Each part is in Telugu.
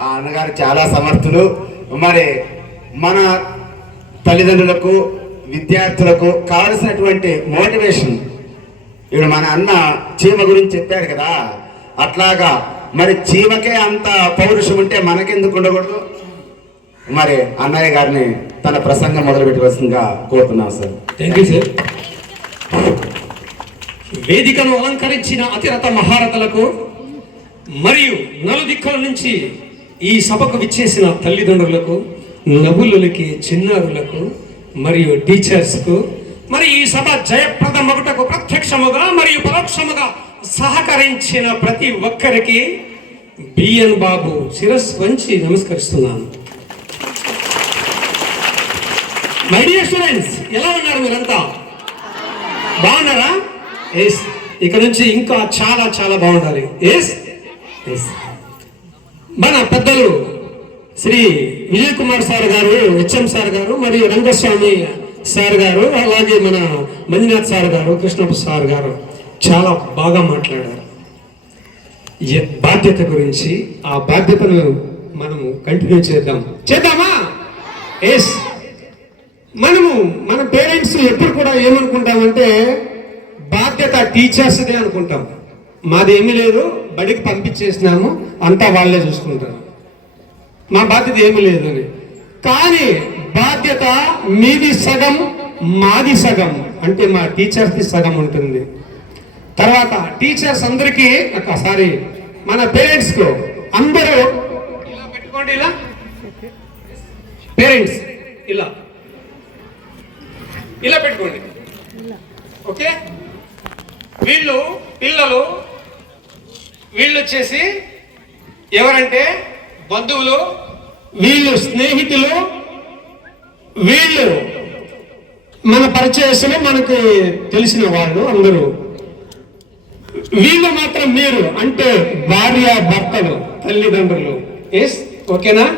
ఆ అన్నగారు చాలా సమర్థులు. మరి మన తల్లిదండ్రులకు విద్యార్థులకు కావలసినటువంటి మోటివేషన్. ఇప్పుడు మన అన్న చీమ గురించి చెప్పాడు కదా. అట్లాగా మరి చీమకే అంత పౌరుషం ఉంటే మనకెందుకు ఉండకూడదు? మరి అన్నయ్య గారిని తన ప్రసంగం మొదలు పెట్టవలసిందిగా కోరుతున్నాం సార్. థ్యాంక్ యూ సార్ వేదికను అలంకరించిన అతిరత మహారథలకు మరియు నలుదిక్కుల నుంచి ఈ సభకు విచ్చేసిన తల్లిదండ్రులకు నవ్వులకి చిన్నారులకు మరియు టీచర్స్కు మరి ఈ సభ జయప్రదమగుటకు ప్రత్యక్షముగా మరియు పరోక్షముగా సహకరించిన ప్రతి ఒక్కరికి బిఎన్ బాబు శిరస్సు వంచి నమస్కరిస్తున్నాను. మై డియర్ స్టూడెంట్స్ ఎలా ఉన్నారు మీరంతా? బాగున్నారా? ఎస్ ఇక నుంచి ఇంకా చాలా చాలా బాగుండాలి. ఎస్ ఎస్ మన పెద్దలు శ్రీ విజయ్ కుమార్ సార్ గారు హెచ్ఎం సార్ గారు మరియు రంగస్వామి సార్ గారు అలాగే మన మంజునాథ్ సార్ గారు కృష్ణప్ప సార్ గారు చాలా బాగా మాట్లాడారు. బాధ్యత గురించి ఆ బాధ్యతను మనము కంటిన్యూ చేద్దాం. చేద్దామా? ఎస్ మనము మన పేరెంట్స్ ఎప్పుడు కూడా ఏమనుకుంటామంటే బాధ్యత టీచర్స్దే అనుకుంటాం. మాదేమీ లేదు బడికి పంపించేసినాము అంతా వాళ్ళే చూసుకుంటారు. మా బాధ్యత ఏమీ లేదని. కానీ బాధ్యత మీది సగం మాది సగం అంటే మా టీచర్స్ది సగం ఉంటుంది. తర్వాత టీచర్స్ అందరికీ సారీ మన పేరెంట్స్కు అందరూ ఇలా పెట్టుకోండి ఇలా. పేరెంట్స్ ఇలా. ఇలా పెట్టుకోండి. ఓకే? వీళ్ళు పిల్లలు వీళ్ళు వచ్చేసి ఎవరంటే బంధువులు వీళ్ళు స్నేహితులు వీళ్ళు మన పరిచయస్తులు మనకి తెలిసిన వాళ్ళు అందరూ. వీళ్ళు మాత్రం మీరు అంటే భార్య భర్తలు తల్లిదండ్రులు. ఎస్ ఓకేనా?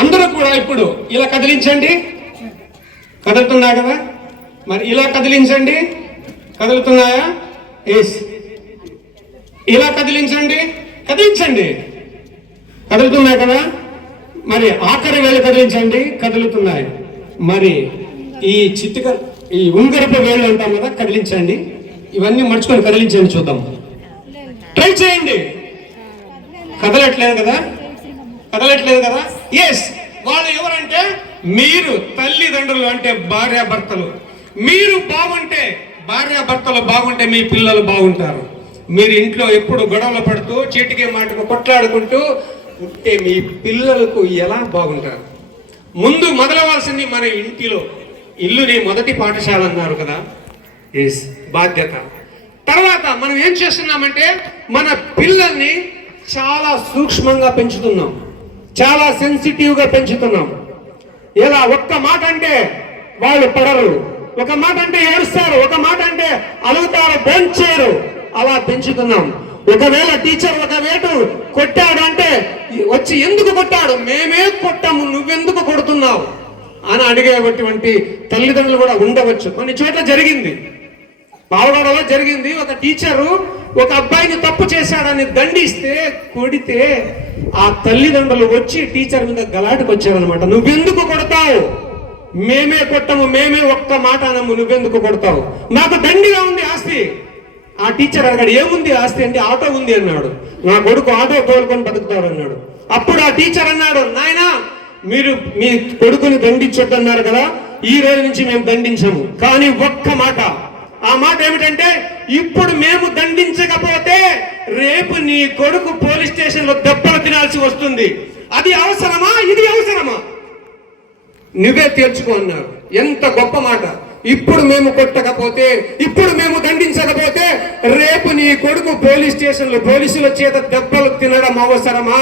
అందరూ కూడా ఇప్పుడు ఇలా కదిలించండి. కదులుతున్నా కదా? మరి ఇలా కదిలించండి. కదులుతున్నాయా? ఎస్ ఇలా కదిలించండి కదిలించండి. కదులుతున్నాయి కదా? మరి ఆఖరి వేలు కదిలించండి కదులుతున్నాయి. మరి ఈ చిట్టుక ఈ ఉంగరపు వేళ్ళు అంటాం కదా కదిలించండి. ఇవన్నీ మర్చుకొని కదిలించండి చూద్దాం. ట్రై చేయండి. కదలట్లేదు కదా? కదలట్లేదు కదా? ఎస్ వాళ్ళు ఎవరంటే మీరు తల్లిదండ్రులు అంటే భార్యాభర్తలు. మీరు బాగుంటే భార్యాభర్తలు బాగుంటే మీ పిల్లలు బాగుంటారు. మీరు ఇంట్లో ఎప్పుడు గొడవలు పడుతూ చీటికే మాటకు కొట్లాడుకుంటూ ఉంటే మీ పిల్లలకు ఎలా బాగుంటారు? ముందు మొదలవలసింది మన ఇంటిలో. ఇల్లుని మొదటి పాఠశాల అన్నారు కదా? ఎస్ బాధ్యత. తర్వాత మనం ఏం చేస్తున్నామంటే మన పిల్లల్ని చాలా సూక్ష్మంగా పెంచుతున్నాం. చాలా సెన్సిటివ్గా పెంచుతున్నాం. ఇలా ఒక్క మాట అంటే వాళ్ళు పడరు. ఒక మాట అంటే ఏడుస్తారు. ఒక మాట అంటే అలుగుతారు బెంచేరు అలా పెంచుతున్నాం ఒకవేళ టీచర్ ఒక వేటు కొట్టాడు అంటే వచ్చి ఎందుకు కొట్టాడు? మేమే కొట్టాము నువ్వెందుకు కొడుతున్నావు? అని అడిగేటువంటి తల్లిదండ్రులు కూడా ఉండవచ్చు. కొన్ని చోట్ల జరిగింది. పాల్గొనలో జరిగింది. ఒక టీచరు ఒక అబ్బాయిని తప్పు చేశాడని దండిస్తే కొడితే ఆ తల్లిదండ్రులు వచ్చి టీచర్ మీద గలాటకు వచ్చారనమాట నువ్వెందుకు కొడతావు? మేమే కొట్టము మేమే ఒక్క మాట అనము నువ్వెందుకు కొడతావు? నాకు దండి టీచర్ అడిగాడు ఏముంది ఆస్తి? అంటే ఆటో ఉంది అన్నాడు. నా కొడుకు ఆటో తోలుకొని బతుకుతాడు అన్నాడు. అప్పుడు ఆ టీచర్ అన్నాడు నాయన మీరు మీ కొడుకుని దండించొద్దన్నారు కదా ఈ రోజు నుంచి మేము దండించము. కానీ ఒక్క మాట ఆ మాట ఏమిటంటే ఇప్పుడు మేము దండించకపోతే రేపు నీ కొడుకు పోలీస్ స్టేషన్లో దెబ్బలు తినాల్సి వస్తుంది. అది అవసరమా? ఇది అవసరమా? నువ్వే తేల్చుకో అన్నారు ఎంత గొప్ప మాట. ఇప్పుడు మేము కొట్టకపోతే ఇప్పుడు మేము దండించ రేపు నీ కొడుకు పోలీస్ స్టేషన్లో పోలీసుల చేత దెబ్బలు తినడం అవసరమా?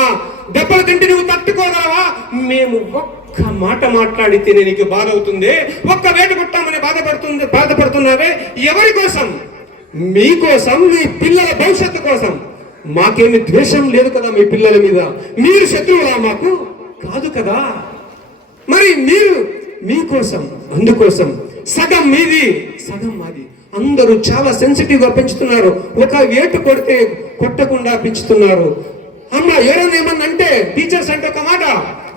దెబ్బలు తింటే నువ్వు తట్టుకోగలవా? మేము ఒక్క మాట మాట్లాడితే నీకు బాధ అవుతుంది ఒక్క వేట కొట్టామని బాధపడుతుంది బాధపడుతున్నావే? ఎవరి కోసం? మీకోసం మీ పిల్లల భవిష్యత్తు కోసం. మాకేమి ద్వేషం లేదు కదా మీ పిల్లల మీద. మీరు శత్రువులా మాకు? కాదు కదా. మరి మీరు మీకోసం అందుకోసం సగం మీది సగం మాది. అందరూ చాలా సెన్సిటివ్గా పెంచుతున్నారు. ఒక వేటు కొడితే కొట్టకుండా పెంచుతున్నారు. అమ్మ ఎవరైనా ఏమన్నా అంటే టీచర్స్ అంటే ఒక మాట.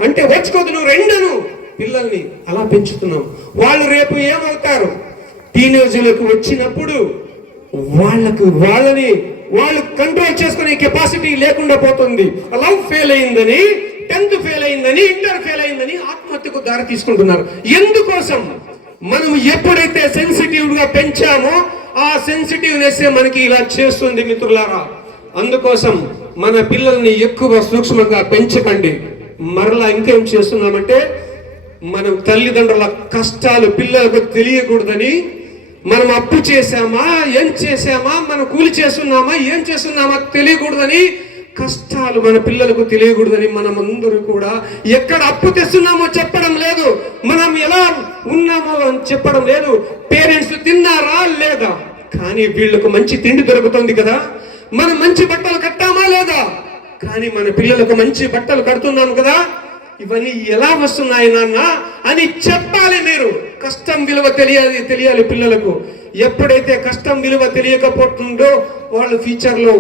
అంటే వచ్చుకోదు నువ్వు రెండను. పిల్లల్ని అలా పెంచుతున్నాం. వాళ్ళు రేపు ఏమవుతారు? టీనేజ్లకు వచ్చినప్పుడు వాళ్ళకు వాళ్ళని వాళ్ళు కంట్రోల్ చేసుకునే కెపాసిటీ లేకుండా పోతుంది. లవ్ ఫెయిల్ అయిందని టెన్త్ ఫెయిల్ అయిందని ఇంటర్ ఫెయిల్ అయిందని ఆత్మహత్యకు దారి తీసుకుంటున్నారు. ఎందుకోసం? మనం ఎప్పుడైతే సెన్సిటివ్ పెంచామో ఆ సెన్సిటివ్నెస్ మనకి ఇలా చేస్తుంది మిత్రులారా. అందుకోసం మన పిల్లల్ని ఎక్కువ సూక్ష్మంగా పెంచకండి. మరలా ఇంకేం చేస్తున్నామంటే మనం తల్లిదండ్రుల కష్టాలు పిల్లలకు తెలియకూడదని మనం అప్పు చేశామా ఏం చేశామా మనం కూలి చేస్తున్నామా ఏం చేస్తున్నామా తెలియకూడదని కష్టాలు మన పిల్లలకు తెలియకూడదని మనం అందరూ కూడా ఎక్కడ అప్పు తెస్తున్నామో చెప్పడం లేదు. మనం ఎలా ఉన్నామో అని చెప్పడం లేదు. పేరెంట్స్ కానీ వీళ్ళకు మంచి తిండి దొరుకుతుంది కదా? మనం మంచి బట్టలు కట్టామా లేదా? కానీ మన పిల్లలకు మంచి బట్టలు కడుతున్నాం కదా? ఇవన్నీ ఎలా వస్తున్నాయి నాన్న? అని చెప్పాలి మీరు. కష్టం విలువ తెలియాలి తెలియాలి పిల్లలకు. ఎప్పుడైతే కష్టం విలువ తెలియకపోతుందో వాళ్ళు ఫ్యూచర్లో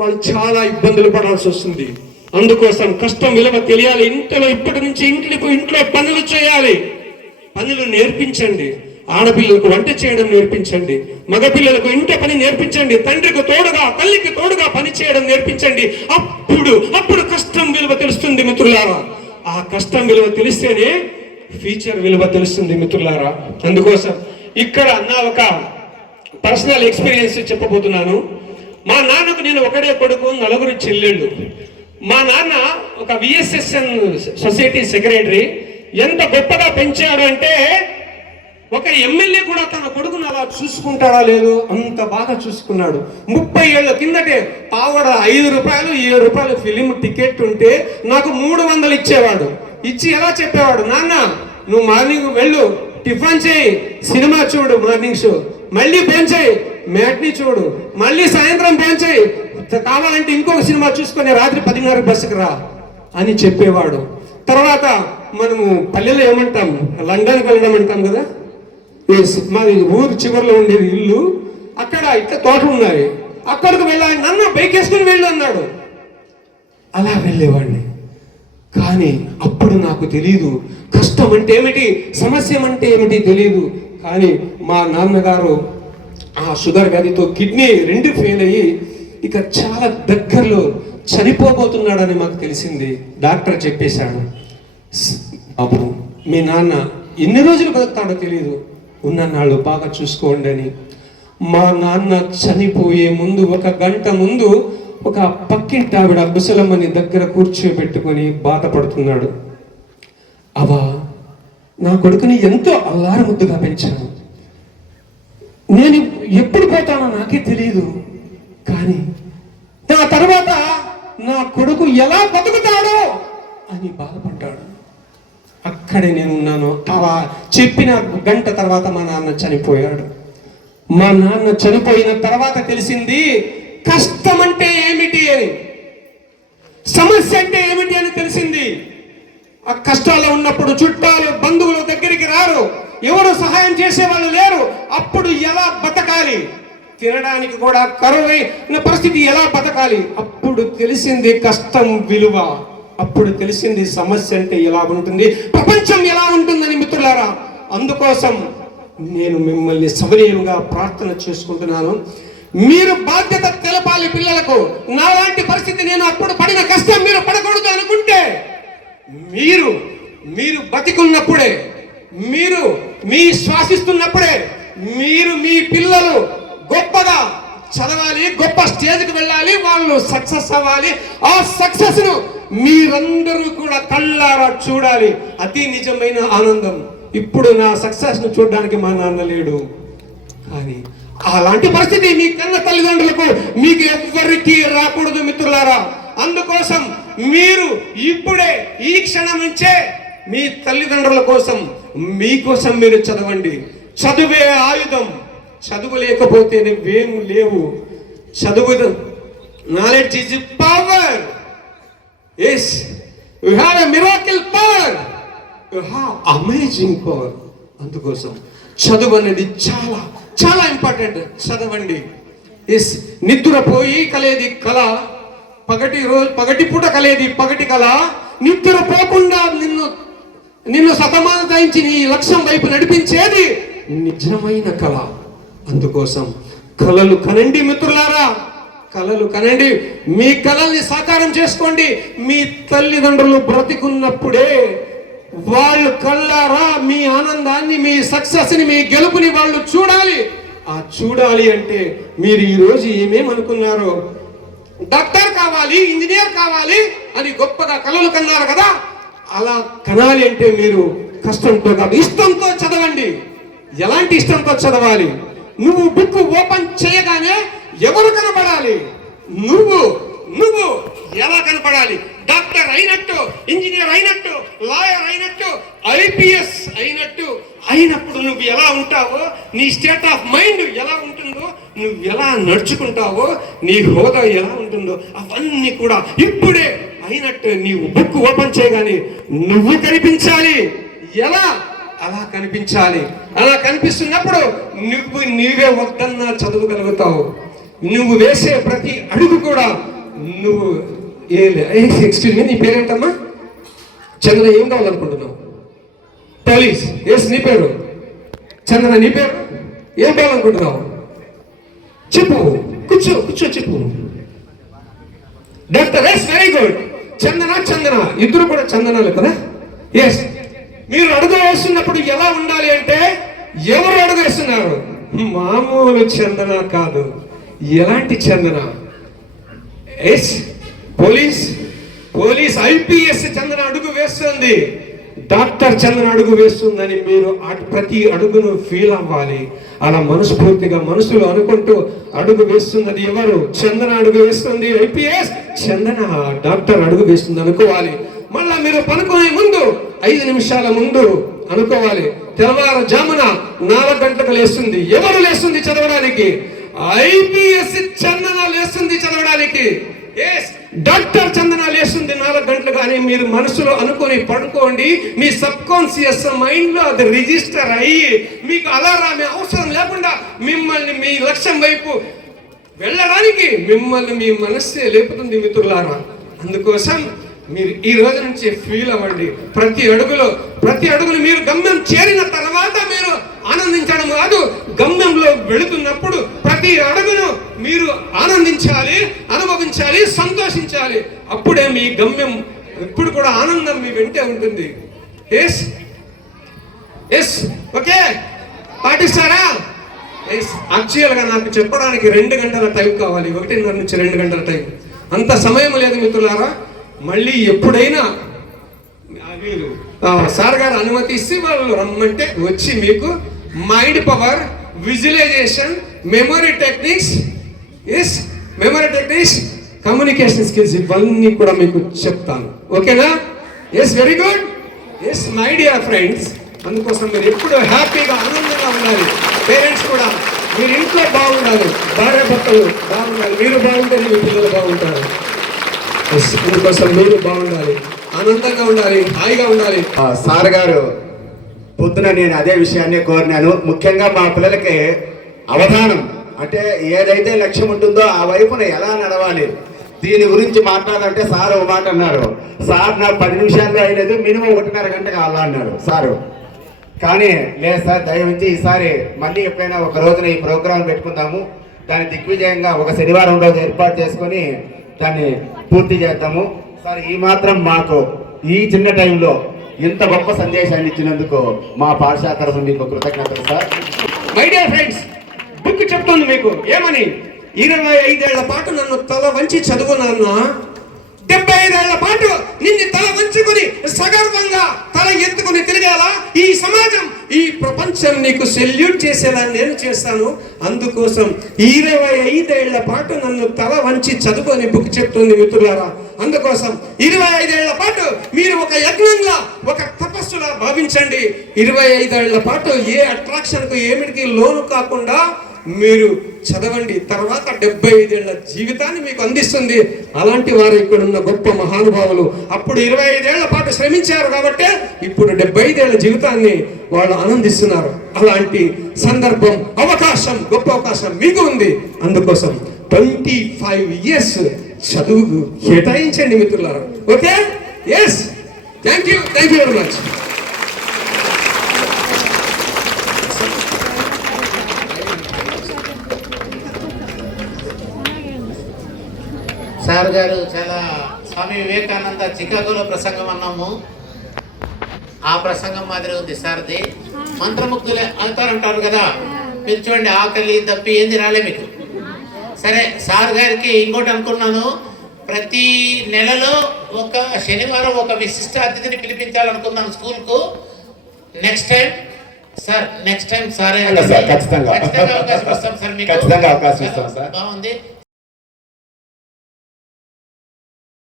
వాళ్ళు చాలా ఇబ్బందులు పడాల్సి వస్తుంది. అందుకోసం కష్టం విలువ తెలియాలి. ఇంట్లో ఇప్పటి నుంచి ఇంట్లో ఇంట్లో పనులు చేయాలి. పనులు నేర్పించండి. ఆడపిల్లలకు వంట చేయడం నేర్పించండి. మగపిల్లలకు ఇంట పని నేర్పించండి. తండ్రికి తోడుగా తల్లికి తోడుగా పని చేయడం నేర్పించండి. అప్పుడు అప్పుడు కష్టం విలువ తెలుస్తుంది మిత్రులారా. ఆ కష్టం విలువ తెలిస్తేనే ఫ్యూచర్ విలువ తెలుస్తుంది మిత్రులారా. అందుకోసం ఇక్కడ నా ఒక పర్సనల్ ఎక్స్పీరియన్స్ చెప్పబోతున్నాను. మా నాన్నకు నేను ఒకడే కొడుకు నలుగురు చెల్లెళ్ళు. మా నాన్న ఒక విఎస్ఎస్ఎన్ సొసైటీ సెక్రటరీ ఎంత గొప్పగా పెంచాడు అంటే ఒక ఎమ్మెల్యే కూడా తన కొడుకును అలా చూసుకుంటాడా లేదు అంత బాగా చూసుకున్నాడు. ముప్పై ఏళ్ళ కిందటే పావడ ఐదు రూపాయలు ఏడు రూపాయలు ఫిలిం టికెట్ ఉంటే నాకు మూడు వందలు ఇచ్చేవాడు. ఇచ్చి ఎలా చెప్పేవాడు? నాన్న నువ్వు మార్నింగ్ వెళ్ళు టిఫిన్ చేయి సినిమా చూడు మార్నింగ్ షో. మళ్ళీ పెంచేయి మ్యాట్ని చూడు. మళ్ళీ సాయంత్రం పెంచేయి కావాలంటే ఇంకొక సినిమా చూసుకొని రాత్రి పదిన్నర బస్సుకు రా అని చెప్పేవాడు. తర్వాత మనము పల్లెలో ఏమంటాం? లండన్కి వెళ్ళడం అంటాం కదా? ఎస్ మాది ఊరు చివరిలో ఉండేది ఇల్లు అక్కడ ఇట్లా తోటలు ఉన్నాయి. అక్కడికి వెళ్ళాలి నన్ను బైక్ వేసుకుని వెళ్ళు అన్నాడు. అలా వెళ్ళేవాడిని. కానీ అప్పుడు నాకు తెలియదు కష్టం అంటే ఏమిటి సమస్య అంటే ఏమిటి తెలియదు కానీ మా నాన్నగారు ఆ షుగర్ వ్యాధితో కిడ్నీ రెండు ఫెయిల్ అయ్యి ఇక చాలా దగ్గరలో చనిపోబోతున్నాడని మాకు తెలిసింది. డాక్టర్ చెప్పేశాడు. బాబు మీ నాన్న ఎన్ని రోజులు బతుకుతాడో తెలియదు ఉన్ననాళ్ళు బాగా చూసుకోండి అని. మా నాన్న చనిపోయే ముందు ఒక గంట ముందు ఒక పక్కింటి ఆవిడ ముసలమ్మని దగ్గర కూర్చోబెట్టుకొని బాధపడుతున్నాడు. అవా నా కొడుకుని ఎంతో అల్లారముద్దుగా పెంచాను. నేను ఎప్పుడు పోతానో నాకే తెలియదు కానీ నా తర్వాత నా కొడుకు ఎలా బతుకుతాడో అని బాధపడ్డాడు. అక్కడే నేను ఉన్నాను అలా చెప్పిన గంట తర్వాత మా నాన్న చనిపోయాడు. మా నాన్న చనిపోయిన తర్వాత తెలిసింది కష్టం అంటే ఏమిటి అని? సమస్య అంటే ఏమిటి అని తెలిసింది. ఆ కష్టాల్లో ఉన్నప్పుడు చుట్టాలు బంధువులు దగ్గరికి రారు. ఎవరు సహాయం చేసే వాళ్ళు లేరు. అప్పుడు ఎలా బతకాలి? తినడానికి కూడా కరువైన పరిస్థితి ఎలా బతకాలి? అప్పుడు తెలిసింది కష్టం విలువ. అప్పుడు తెలిసింది సమస్య అంటే ఎలా ఉంటుంది ప్రపంచం ఎలా ఉంటుందని మిత్రులారా? అందుకోసం నేను మిమ్మల్ని సవనీయంగా ప్రార్థన చేసుకుంటున్నాను. మీరు బాధ్యత తెలపాలి పిల్లలకు. నాలాంటి పరిస్థితి నేను అప్పుడు పడిన కష్టం మీరు పడకూడదు అనుకుంటే మీరు మీరు బతికున్నప్పుడే మీరు మీ శ్వాసిస్తున్నప్పుడే మీరు మీ పిల్లలు గొప్పగా చదవాలి గొప్ప స్టేజ్కి వెళ్ళాలి వాళ్ళు సక్సెస్ అవ్వాలి. ఆ సక్సెస్ను మీరందరూ కూడా కళ్ళారా చూడాలి. అతి నిజమైన ఆనందం. ఇప్పుడు నా సక్సెస్ను చూడడానికి మా నాన్న లేడు. కానీ అలాంటి పరిస్థితి మీ కన్న తల్లిదండ్రులకు మీకు ఎవ్వరికీ రాకూడదు మిత్రులారా. అందుకోసం మీరు ఇప్పుడే ఈ క్షణం నుంచే మీ తల్లిదండ్రుల కోసం మీకోసం మీరు చదవండి. చదువే ఆయుధం. చదువు లేకపోతే నువ్వేం లేవు. చదువు knowledge is power yes you have a miracle power you have amazing power అందుకోసం చదువు అనేది చాలా చాలా ఇంపార్టెంట్ చదవండి. ఎస్ నిద్రపోయి కలేది కళ పగటి రోజు పగటి పూట కలేది పగటి కళ నిద్ర పోకుండా నిన్ను నిన్ను సతమానతాయించి నీ లక్ష్యం వైపు నడిపించేది నిజమైన కళ. అందుకోసం కళలు కనండి మిత్రులారా కళలు కనండి. మీ కళల్ని సాకారం చేసుకోండి. మీ తల్లిదండ్రులు బ్రతికున్నప్పుడే వాళ్ళు కళ్ళారా మీ ఆనందాన్ని మీ సక్సెస్ని మీ గెలుపుని వాళ్ళు చూడాలి. ఆ చూడాలి అంటే మీరు ఈరోజు ఏమేమి అనుకున్నారు డాక్టర్ కావాలి ఇంజనీర్ కావాలి అని గొప్పగా కలలు కన్నారు కదా. అలా కనాలి అంటే మీరు కష్టంతో కాదు ఇష్టంతో చదవండి. ఎలాంటి ఇష్టంతో చదవాలి? నువ్వు బుక్ ఓపెన్ చేయగానే ఎవరు కనపడాలి నువ్వు నువ్వు ఎలా కనపడాలి? డాక్టర్ అయినట్టు ఇంజనీర్ అయినట్టు లాయర్ అయినట్టు ఐపీఎస్ అయినట్టు అయినప్పుడు నువ్వు ఎలా ఉంటావో నీ స్టేట్ ఆఫ్ మైండ్ ఎలా ఉంటుందో నువ్వు ఎలా నడుచుకుంటావో నీ హోదా ఎలా ఉంటుందో అవన్నీ కూడా ఇప్పుడే అయినట్టు నీవు బుక్ ఓపెన్ చేయగానే నువ్వు కనిపించాలి. ఎలా? అలా కనిపించాలి. అలా కనిపిస్తున్నప్పుడు నువ్వు నీవే వద్దన్నా చదవగలుగుతావు నువ్వు వేసే ప్రతి అడుగు కూడా నువ్వు ఏ ఎక్స్క్యూజ్ మీ నీ పేరేంటమ్మా? చంద్ర ఏం కావాలనుకుంటున్నావు? పోలీస్. ఎస్ నీ పేరు? చంద్ర నీ పేరు? ఏం కావాలనుకుంటున్నావు? చెప్పు. కూర్చో కూర్చో చెప్పు. Doctor yes very good Chandana Chandana. ఇద్దరు కూడా చందనాలు కదా? ఎస్ మీరు అడుగు వేస్తున్నప్పుడు ఎలా ఉండాలి అంటే ఎవరు అడుగు వేస్తున్నారు? మామూలు చందన కాదు. ఎలాంటి Chandana? Yes police police IPS Chandana అడుగు వేస్తుంది. డాక్టర్ చందన అడుగు వేస్తుందని మీరు అటు ప్రతి అడుగును ఫీల్ అవ్వాలి. అలా మనస్ఫూర్తిగా మనసులో అనుకుంటూ అడుగు వేస్తున్నది ఎవరు? చందన అడుగు వేస్తుంది. ఐపీఎస్ చందన డాక్టర్ అడుగు వేస్తుంది అనుకోవాలి. మళ్ళా మీరు పనుకునే ముందు ఐదు నిమిషాల ముందు అనుకోవాలి. తెల్లవారుజామున నాలుగు గంటలకు లేస్తుంది. ఎవరు లేస్తుంది చదవడానికి? ఐపీఎస్ చందన లేస్తుంది చదవడానికి. డాక్టర్ చందన లేస్తుంది నాలుగు గంటలు కానీ మీరు మనసులో అనుకొని పడుకోండి. మీ సబ్ కాన్షియస్ మైండ్లో అది రిజిస్టర్ అయ్యి మీకు అలారామే అవసరం లేకుండా మిమ్మల్ని మీ లక్ష్యం వైపు వెళ్ళడానికి మిమ్మల్ని మీ మనస్సే లేపుతుంది మిత్రులారా. అందుకోసం మీరు ఈ రోజు నుంచి ఫీల్ అవ్వండి. ప్రతి అడుగులో ప్రతి అడుగులు మీరు గమ్యం చేరిన తర్వాత మీరు ఆనందించడం కాదు గమ్యంలో వెళుతున్నప్పుడు ప్రతి అడుగును మీరు ఆనందించాలి అనుభవించాలి సంతోషించాలి. అప్పుడే మీ గమ్యం ఎప్పుడు కూడా ఆనందం మీ వెంటే ఉంటుంది. ఎస్ ఎస్ ఓకే పాటిస్తారా? ఎస్ యాక్చువల్గా నాకు చెప్పడానికి రెండు గంటల టైం కావాలి. ఒకటిన్నర నుంచి రెండు గంటల టైం. అంత సమయం లేదు మిత్రులారా. మళ్ళీ ఎప్పుడైనా ఆ సార్ గారు అనుమతి ఇస్తే వాళ్ళు రమ్మంటే వచ్చి మీకు mind power visualisation memory techniques yes memory techniques communication skills ఇవన్నీ కూడా మీకు చెప్తాను. ఓకేనా? Yes very good yes my dear friends అందుకోసం మీరు ఎప్పుడు హ్యాపీగా ఆనందంగా ఉండాలి. పేరెంట్స్ కూడా మీరు ఇంట్లో బాగుండాలి. భార్య భర్తలు బాగుండాలి. మీరు బాగుంటే మీ పిల్లలు బాగుంటారు. మీరు బాగుండాలి ఆనందంగా ఉండాలి హాయిగా ఉండాలి. సార్ గారు పొద్దున నేను అదే విషయాన్ని కోరినాను. ముఖ్యంగా మా పిల్లలకి అవధానం అంటే ఏదైతే లక్ష్యం ఉంటుందో ఆ వైపున ఎలా నడవాలి? దీని గురించి మాట్లాడాలంటే సార్ ఒక మాట అన్నారు. సార్ నాకు పది నిమిషాల్లో అయినది మినిమం ఒకటిన్నర గంట కావాలా అన్నారు సారు. కానీ లేదు సార్ దయవుంచి ఈసారి మళ్ళీ ఎప్పుడైనా ఒక రోజున ఈ ప్రోగ్రాం పెట్టుకుందాము. దాన్ని దిగ్విజయంగా ఒక శనివారం రోజు ఏర్పాటు చేసుకొని దాన్ని పూర్తి చేద్దాము. సార్ ఈ మాత్రం మాకు ఈ చిన్న టైంలో ఇంత గొప్ప సందేశాన్ని ఇచ్చినందుకు మా పాఠశాల తరఫు మీకు కృతజ్ఞతలు sir. My dear friends book చెప్తుంది మీకు. ఏమని? ఇరవై ఐదేళ్ళ పాటు నన్ను తల వంచి చదువు నాన్న డెబ్బై ఐదేళ్ళ పాటు నిన్ను తల వంచుకుని సగర్వంగా తల ఎత్తుకుని తిరగాల ఈ సమాజం ఈ ప్రపంచం నీకు సెల్యూట్ చేసేలా నేను చేస్తాను? అందుకోసం ఇరవై ఐదేళ్ళ పాటు నన్ను తల వంచి చదువుకొని బుక్ చెప్తుంది మిత్రులారా. అందుకోసం ఇరవై ఐదేళ్ళ పాటు మీరు ఒక యజ్ఞంగా ఒక తపస్సులా భావించండి. ఇరవై ఐదేళ్ళ పాటు ఏ అట్రాక్షన్కు ఏమిటికి లోను కాకుండా మీరు చదవండి. తర్వాత డెబ్బై ఐదేళ్ళ జీవితాన్ని మీకు అందిస్తుంది. అలాంటి వారు ఇక్కడ ఉన్న గొప్ప మహానుభావులు. అప్పుడు ఇరవై ఐదేళ్ళ పాటు శ్రమించారు కాబట్టి ఇప్పుడు డెబ్బై ఐదేళ్ళ జీవితాన్ని వాళ్ళు ఆనందిస్తున్నారు. అలాంటి సందర్భం అవకాశం గొప్ప అవకాశం మీకు ఉంది. అందుకోసం ట్వంటీ ఫైవ్ ఇయర్స్ చదువుకు కేటాయించండి మిత్రులారా. Okay? Yes thank you thank you very much sir గారు చాలా స్వామి వివేకానంద చికాగోలో ప్రసంగం అన్నాము. ఆ ప్రసంగం మాదిరి ఉంది సార్ది. మంత్రముగ్ధులే అవుతారంటారు కదా? మీరు చూడండి ఆకలి దప్పి ఏంది రాలే మీకు. సరే సార్ గారికి ఇంకోటి అనుకున్నాను. ప్రతి నెలలో ఒక శనివారం ఒక విశిష్ట అతిథిని పిలిపించాలనుకున్నాను స్కూల్కు. Next time sir next time సారే ఖచ్చితంగా, అవకాశం ఇస్తాం సార్ మీకు. బాగుంది.